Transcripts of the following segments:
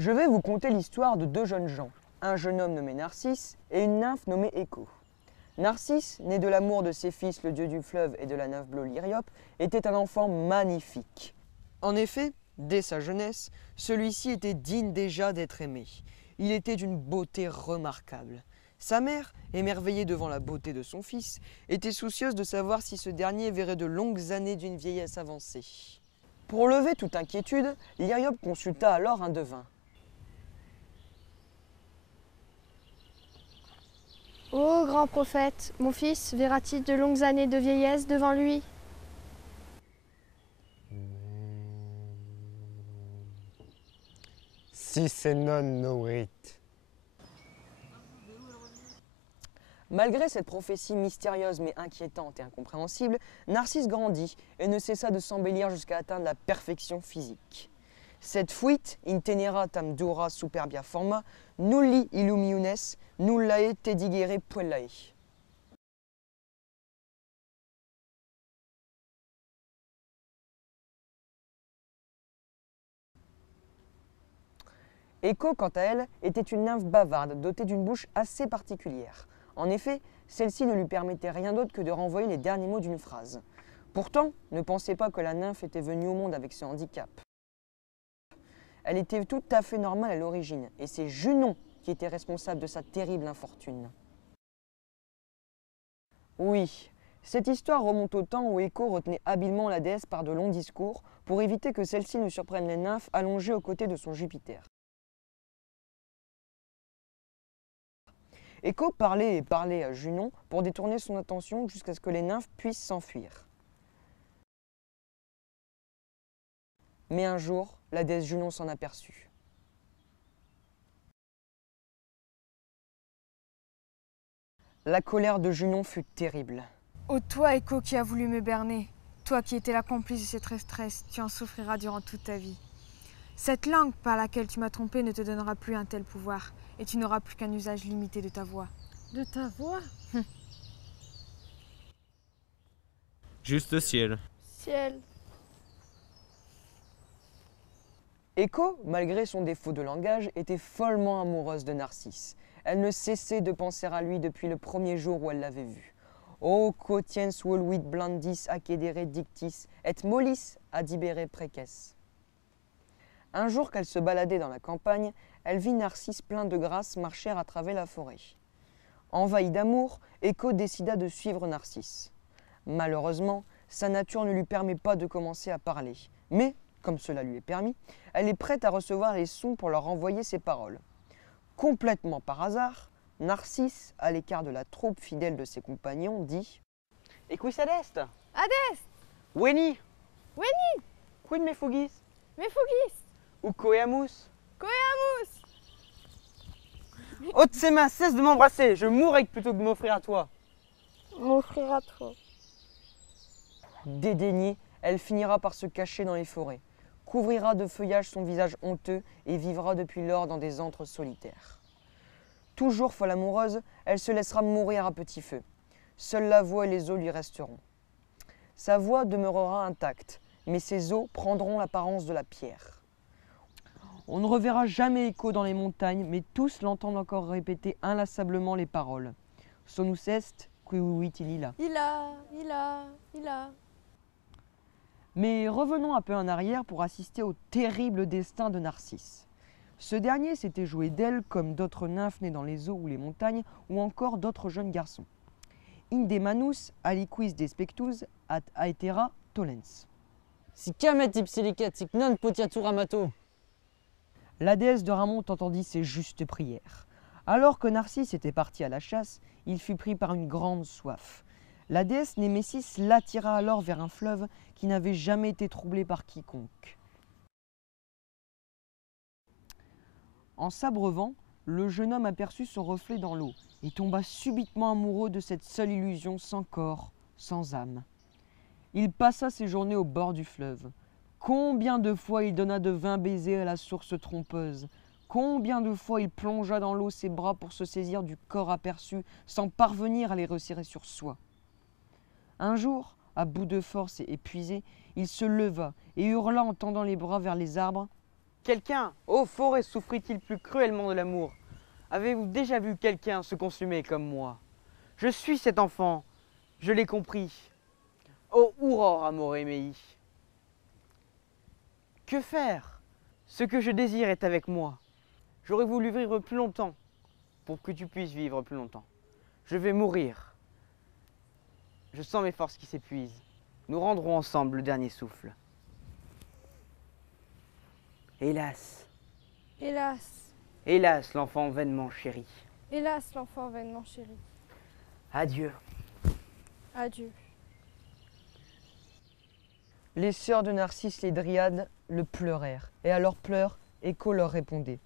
Je vais vous conter l'histoire de deux jeunes gens, un jeune homme nommé Narcisse et une nymphe nommée Écho. Narcisse, né de l'amour de ses fils le dieu du fleuve et de la nymphe bleue l'Iriope, était un enfant magnifique. En effet, dès sa jeunesse, celui-ci était digne déjà d'être aimé. Il était d'une beauté remarquable. Sa mère, émerveillée devant la beauté de son fils, était soucieuse de savoir si ce dernier verrait de longues années d'une vieillesse avancée. Pour lever toute inquiétude, l'Iriope consulta alors un devin. Ô grand prophète, mon fils verra-t-il de longues années de vieillesse devant lui? Si c'est non nourrit. Malgré cette prophétie mystérieuse mais inquiétante et incompréhensible, Narcisse grandit et ne cessa de s'embellir jusqu'à atteindre la perfection physique. Cette fuite, intenera tam dura superbia forma, nulli illumiunes, nullae tedigere puellae. Écho, quant à elle, était une nymphe bavarde, dotée d'une bouche assez particulière. En effet, celle-ci ne lui permettait rien d'autre que de renvoyer les derniers mots d'une phrase. Pourtant, ne pensez pas que la nymphe était venue au monde avec ce handicap. Elle était tout à fait normale à l'origine, et c'est Junon qui était responsable de sa terrible infortune. Oui, cette histoire remonte au temps où Écho retenait habilement la déesse par de longs discours pour éviter que celle-ci ne surprenne les nymphes allongées aux côtés de son Jupiter. Écho parlait et parlait à Junon pour détourner son attention jusqu'à ce que les nymphes puissent s'enfuir. Mais un jour, la déesse Junon s'en aperçut. La colère de Junon fut terrible. Ô toi, Écho, qui as voulu me berner, toi qui étais la complice de cette tristesse, tu en souffriras durant toute ta vie. Cette langue par laquelle tu m'as trompé ne te donnera plus un tel pouvoir, et tu n'auras plus qu'un usage limité de ta voix. De ta voix? Juste ciel. Ciel. Écho, malgré son défaut de langage, était follement amoureuse de Narcisse. Elle ne cessait de penser à lui depuis le premier jour où elle l'avait vu. O quotiens voluit blandis accedere dictis, et mollis adibere preces. Un jour qu'elle se baladait dans la campagne, elle vit Narcisse plein de grâce marcher à travers la forêt. Envahie d'amour, Écho décida de suivre Narcisse. Malheureusement, sa nature ne lui permet pas de commencer à parler. Mais, comme cela lui est permis, elle est prête à recevoir les sons pour leur envoyer ses paroles. Complètement par hasard, Narcisse, à l'écart de la troupe fidèle de ses compagnons, dit « Equis adest? Adest! Veni? Veni! Quid me fugis? Me fugis! Ou coeamus? Coeamus! Ôte ses mains, cesse de m'embrasser, je mourrai plutôt que de m'offrir à toi. » M'offrir à toi. Dédaignée, elle finira par se cacher dans les forêts, couvrira de feuillage son visage honteux et vivra depuis lors dans des antres solitaires. Toujours folle amoureuse, elle se laissera mourir à petit feu. Seule la voix et les os lui resteront. Sa voix demeurera intacte, mais ses os prendront l'apparence de la pierre. On ne reverra jamais Écho dans les montagnes, mais tous l'entendent encore répéter inlassablement les paroles. Sonus est, qui vivit illila. Il a. Mais revenons un peu en arrière pour assister au terrible destin de Narcisse. Ce dernier s'était joué d'elle comme d'autres nymphes nées dans les eaux ou les montagnes, ou encore d'autres jeunes garçons. Inde manus aliquis despectus ad aetera tollens. Si camet ipsilicet, sic non potiatur amato. La déesse de Ramon entendit ces justes prières. Alors que Narcisse était parti à la chasse, il fut pris par une grande soif. La déesse Némésis l'attira alors vers un fleuve qui n'avait jamais été troublé par quiconque. En s'abreuvant, le jeune homme aperçut son reflet dans l'eau et tomba subitement amoureux de cette seule illusion sans corps, sans âme. Il passa ses journées au bord du fleuve. Combien de fois il donna de vains baisers à la source trompeuse? Combien de fois il plongea dans l'eau ses bras pour se saisir du corps aperçu sans parvenir à les resserrer sur soi? Un jour, à bout de force et épuisé, il se leva et hurla en tendant les bras vers les arbres. Quelqu'un, ô forêt, souffrit-il plus cruellement de l'amour? Avez-vous déjà vu quelqu'un se consumer comme moi? Je suis cet enfant, je l'ai compris. Ô Aurore, amore mei. Que faire? Ce que je désire est avec moi. J'aurais voulu vivre plus longtemps pour que tu puisses vivre plus longtemps. Je vais mourir. Je sens mes forces qui s'épuisent. Nous rendrons ensemble le dernier souffle. Hélas, Hélas, hélas, l'enfant vainement chéri. hélas, l'enfant vainement chéri. Adieu. Adieu. Les sœurs de Narcisse, les dryades, le pleurèrent, et à leurs pleurs, Écho leur répondait.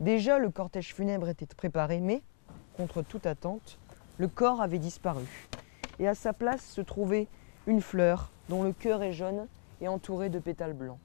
Déjà, le cortège funèbre était préparé, mais, contre toute attente, le corps avait disparu. Et à sa place se trouvait une fleur dont le cœur est jaune et entouré de pétales blancs.